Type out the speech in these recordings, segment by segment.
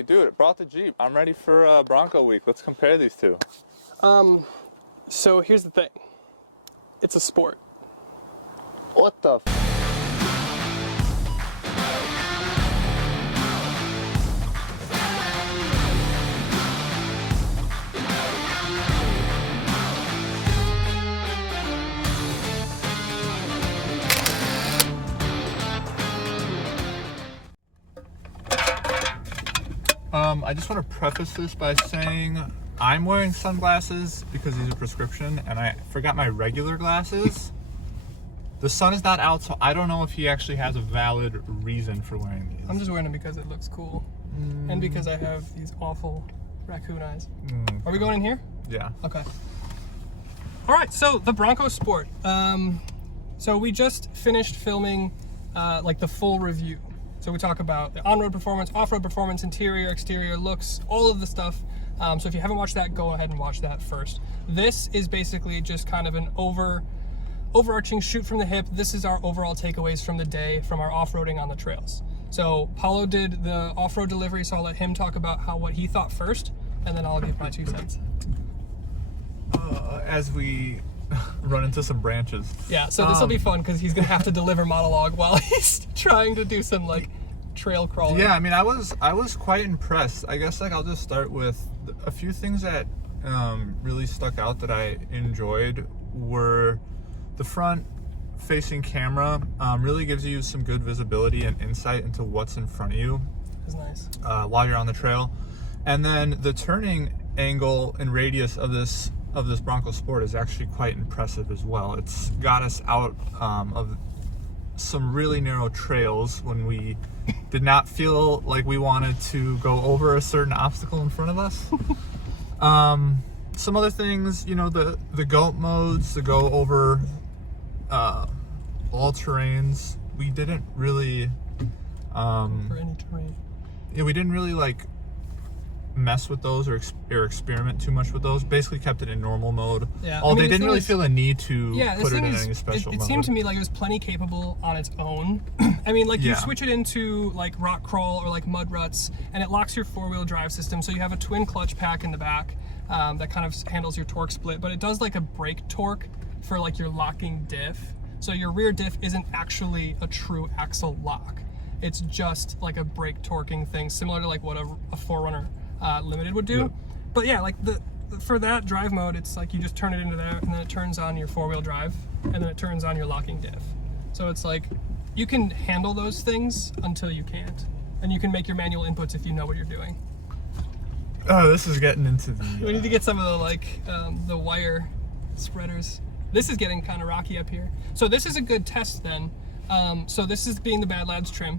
Hey, dude, brought the Jeep. I'm ready for Bronco Week. Let's compare these two. So here's the thing. It's a sport. What the f? I just want to preface this by saying I'm wearing sunglasses because these are prescription, and I forgot my regular glasses. The sun is not out, so I don't know if he actually has a valid reason for wearing these. I'm just wearing them because it looks cool. And because I have these awful raccoon eyes. Are we going in here? Yeah. Okay. All right, so the Bronco Sport. So we just finished filming like the full review. So we talk about the on-road performance, off-road performance, interior, exterior, looks, all of the stuff. So if you haven't watched that, go ahead and watch that first. This is basically just kind of an overarching shoot from the hip. This is our overall takeaways from the day from our off-roading on the trails. So Paulo did the off-road delivery, so I'll let him talk about what he thought first, and then I'll give my 2 cents. As we run into some branches. Yeah, so this will be fun because he's gonna have to deliver monologue while he's trying to do some like trail crawling. Yeah, I mean, I was quite impressed. I guess like I'll just start with a few things that really stuck out that I enjoyed were the front facing camera really gives you some good visibility and insight into what's in front of you. That's nice. While you're on the trail. And then the turning angle and radius of this Bronco Sport is actually quite impressive as well. It's got us out of some really narrow trails when we did not feel like we wanted to go over a certain obstacle in front of us. Some other things, you know, the GOAT modes, the go over all terrains. We didn't really For any terrain. yeah, we didn't really like mess with those or experiment too much with those. Basically kept it in normal mode. Yeah, Although I mean, they didn't really is, feel a need to put it in is, any special it mode. seemed to me like it was plenty capable on its own. I mean, like you switch it into like rock crawl or like mud ruts, and it locks your 4-wheel drive system. So you have a twin clutch pack in the back that kind of handles your torque split, but it does like a brake torque for like your locking diff. So your rear diff isn't actually a true axle lock. It's just like a brake torquing thing, similar to like what a 4Runner Limited would do. Yep. But yeah, like for that drive mode, it's like you just turn it into there, and then it turns on your 4-wheel drive, and then it turns on your locking diff. So it's like you can handle those things until you can't, and you can make your manual inputs if you know what you're doing. Oh, this is getting into the We need to get some of the like the wire spreaders. This is getting kind of rocky up here. So this is a good test then. So this is being the Bad Lads trim,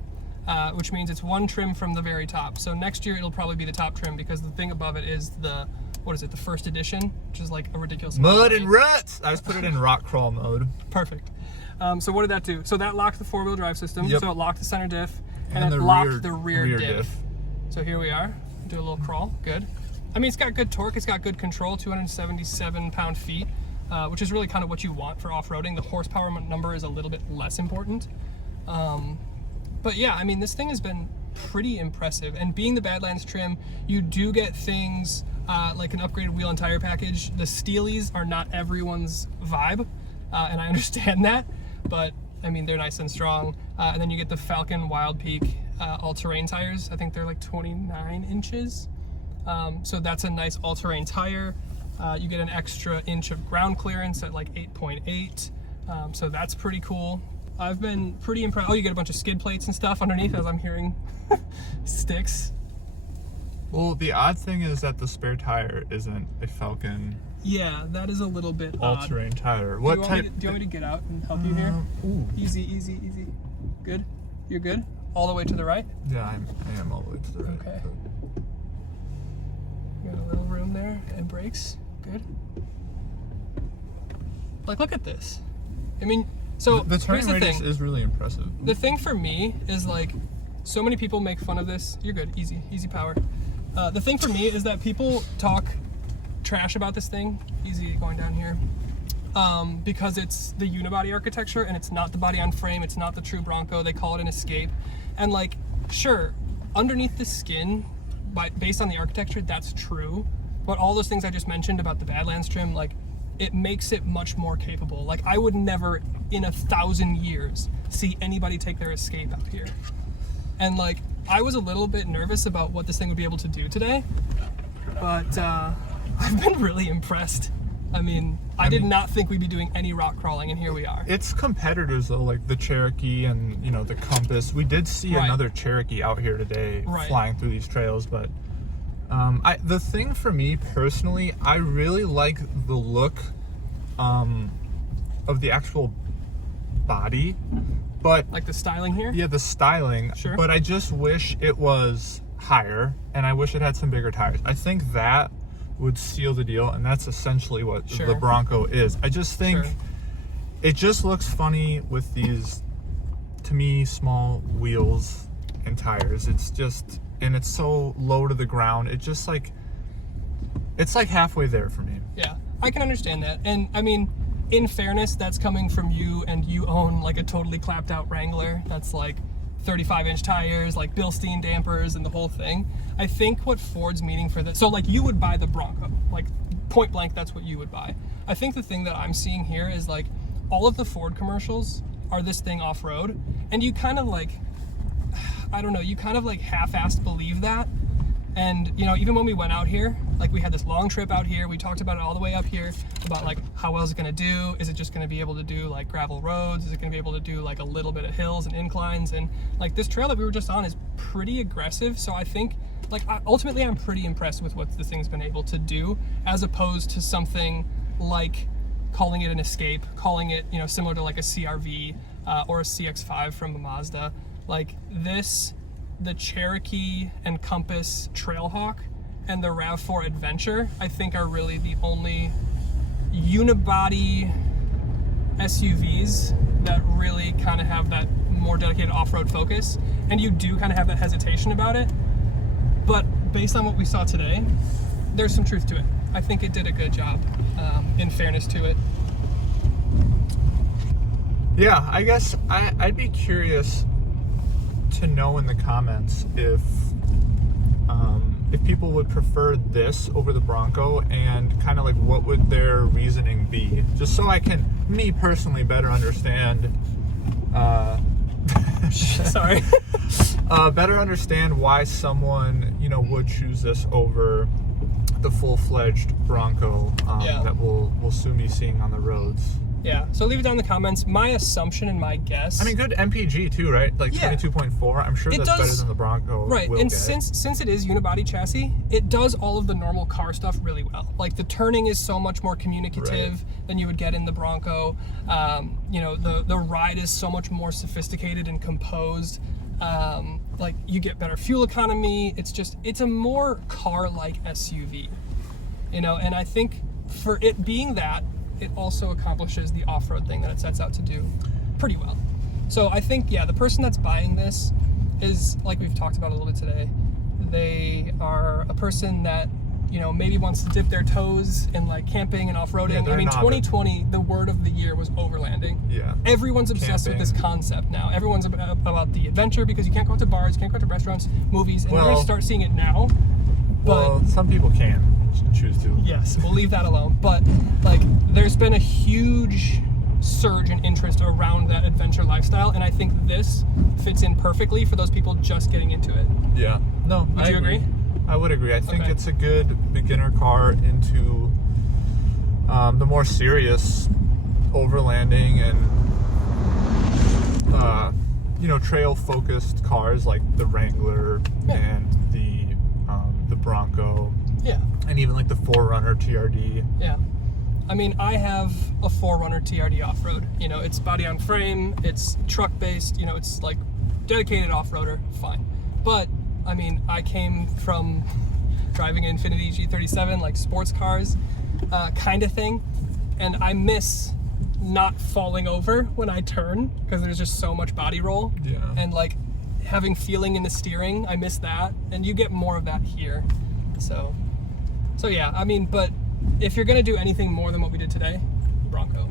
which means it's one trim from the very top. So next year it'll probably be the top trim because the thing above it is the, what is it, the first edition, which is like a ridiculous mud and ruts. I just put it in rock crawl mode. Perfect. So what did that do? So that locked the 4-wheel drive system. Yep. So it locked the center diff, and And it the locked the rear diff. diff. So here we are. Do a little crawl. Good. I mean, it's got good torque. It's got good control. 277 pound-feet, which is really kind of what you want for off-roading. The horsepower number is a little bit less important. But yeah, I mean, this thing has been pretty impressive. And being the Badlands trim, you do get things like an upgraded wheel and tire package. The Steelies are not everyone's vibe, and I understand that, but I mean, they're nice and strong. And then you get the Falcon Wild Peak all-terrain tires. I think they're like 29 inches. So that's a nice all-terrain tire. You get an extra inch of ground clearance at like 8.8. So that's pretty cool. I've been pretty impressed. Oh, you get a bunch of skid plates and stuff underneath as I'm hearing sticks. Well, the odd thing is that the spare tire isn't a Falcon. Yeah, that is a little bit odd. All-terrain tire. Do What you type? want me to get out and help you here? Ooh. Easy, easy, easy. Good? You're good? All the way to the right? Yeah, I am all the way to the right. Okay. Got a little room there and brakes. Good. Like, look at this. I mean, so The turning here's the radius thing. is really impressive. The thing for me is like, so many people make fun of this. You're good, easy power. The thing for me is that people talk trash about this thing, easy going down here, because it's the unibody architecture and it's not the body on frame, it's not the true Bronco, they call it an escape. And like, sure, underneath the skin, based on the architecture, that's true. But all those things I just mentioned about the Badlands trim, like, it makes it much more capable. Like, I would never in 1,000 years see anybody take their Escape out here. And like, I was a little bit nervous about what this thing would be able to do today, but I've been really impressed. I mean, I did not think we'd be doing any rock crawling, and here we are. It's competitors though, like the Cherokee and, you know, the Compass. We did see another Cherokee out here today flying through these trails, but the thing for me personally, I really like the look of the actual body, but like the styling here. Yeah, the styling. Sure. But I just wish it was higher, and I wish it had some bigger tires. I think that would seal the deal, and that's essentially what the Bronco is. I just think it just looks funny with these, to me, small wheels and tires. It's just, and it's so low to the ground. It just like, it's like halfway there for me. Yeah, I can understand that. And I mean, in fairness, that's coming from you, and you own like a totally clapped out Wrangler that's like 35-inch tires, like Bilstein dampers and the whole thing. I think what Ford's meaning for this, so like you would buy the Bronco, like point blank, that's what you would buy. I think the thing that I'm seeing here is like all of the Ford commercials are this thing off-road, and you kind of like, I don't know, you kind of like half-assed believe that. And you know, even when we went out here, like we had this long trip out here, we talked about it all the way up here, about like how well is it going to do? Is it just going to be able to do like gravel roads? Is it going to be able to do like a little bit of hills and inclines? And like this trail that we were just on is pretty aggressive. So I think like ultimately I'm pretty impressed with what this thing's been able to do, as opposed to something like calling it an Escape, calling it, you know, similar to like a CRV or a CX-5 from a Mazda. Like this, the Cherokee and Compass Trailhawk and the RAV4 Adventure, I think are really the only unibody SUVs that really kind of have that more dedicated off-road focus. And you do kind of have that hesitation about it. But based on what we saw today, there's some truth to it. I think it did a good job, in fairness to it. Yeah, I guess I'd be curious to know in the comments if people would prefer this over the Bronco, and kind of like what would their reasoning be, just so I can, me personally, better understand sorry better understand why someone, you know, would choose this over the full-fledged Bronco that we'll soon be seeing on the roads. Yeah, so leave it down in the comments. My assumption and my guess. I mean, good MPG too, right? Like 22.4. I'm sure that's better than the Bronco. Right, and since it is unibody chassis, it does all of the normal car stuff really well. Like the turning is so much more communicative than you would get in the Bronco. You know, the ride is so much more sophisticated and composed. Like you get better fuel economy. It's a more car-like SUV. You know, and I think for it being that, it also accomplishes the off-road thing that it sets out to do pretty well. So I think, yeah, the person that's buying this is, like we've talked about a little bit today, they are a person that, you know, maybe wants to dip their toes in like camping and off-roading. I mean, 2020, the word of the year was overlanding. Yeah. Everyone's obsessed with this concept now. Everyone's about the adventure, because you can't go out to bars, you can't go out to restaurants, movies, and we're going to start seeing it now. But some people can choose to. Yes, we'll leave that alone. But like, there's been a huge surge in interest around that adventure lifestyle, and I think this fits in perfectly for those people just getting into it. Yeah. No, Would you agree? I would agree. I think it's a good beginner car into the more serious overlanding and you know, trail-focused cars like the Wrangler and the Bronco. Yeah. And even like the 4Runner TRD. Yeah. I mean, I have a 4Runner TRD off-road. You know, it's body on frame, it's truck-based, you know, it's like dedicated off-roader, fine. But, I mean, I came from driving an Infiniti G37, like sports cars kind of thing, and I miss not falling over when I turn, because there's just so much body roll. Yeah. And like having feeling in the steering, I miss that, and you get more of that here. So yeah, I mean, but if you're gonna do anything more than what we did today, Bronco,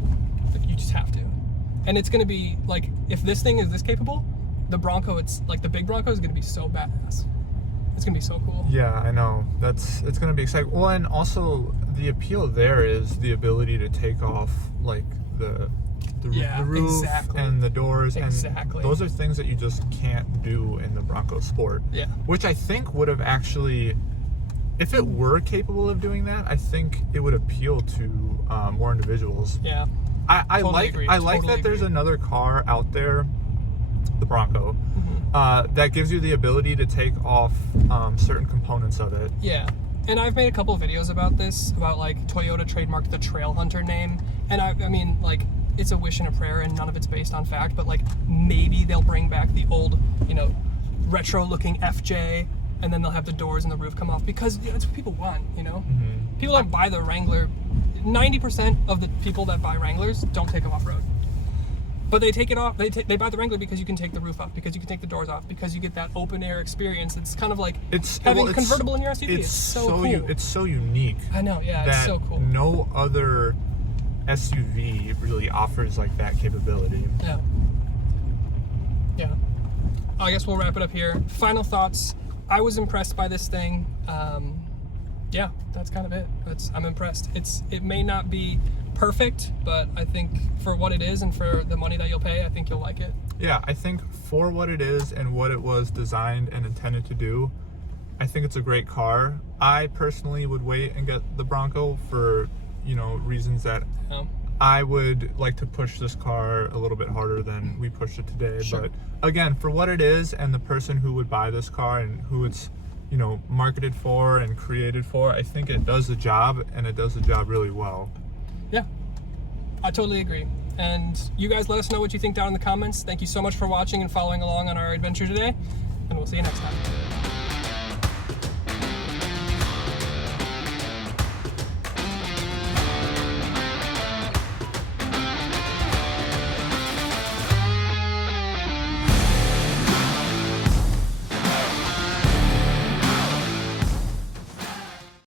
like, you just have to. And it's gonna be like, if this thing is this capable, the Bronco, it's like the big Bronco is gonna be so badass. It's gonna be so cool. Yeah, I know. It's gonna be exciting. Well, and also the appeal there is the ability to take off like the roof and the doors, and those are things that you just can't do in the Bronco Sport. Yeah. Which I think would have actually, if it were capable of doing that, I think it would appeal to more individuals. Yeah. I like that there's another car out there, the Bronco, that gives you the ability to take off certain components of it. Yeah. And I've made a couple of videos about this, about like Toyota trademarked the Trail Hunter name. And I mean, like, it's a wish and a prayer and none of it's based on fact, but like maybe they'll bring back the old, you know, retro looking FJ, and then they'll have the doors and the roof come off, because that's what people want, you know? People that buy the Wrangler, 90% of the people that buy Wranglers don't take them off-road. But they take it off, they buy the Wrangler because you can take the roof off, because you can take the doors off, because you get that open air experience. It's kind of like having a convertible in your SUV. It's so cool. It's so unique. I know, yeah, it's so cool. No other SUV really offers like that capability. Yeah. Yeah. I guess we'll wrap it up here. Final thoughts. I was impressed by this thing. Yeah, that's kind of it. I'm impressed. It may not be perfect, but I think for what it is and for the money that you'll pay, I think you'll like it. Yeah, I think for what it is and what it was designed and intended to do, I think it's a great car. I personally would wait and get the Bronco for, you know, reasons that I would like to push this car a little bit harder than we pushed it today. Sure. But again, for what it is and the person who would buy this car and who it's, you know, marketed for and created for, I think it does the job, and it does the job really well. Yeah, I totally agree. And you guys let us know what you think down in the comments. Thank you so much for watching and following along on our adventure today, and we'll see you next time.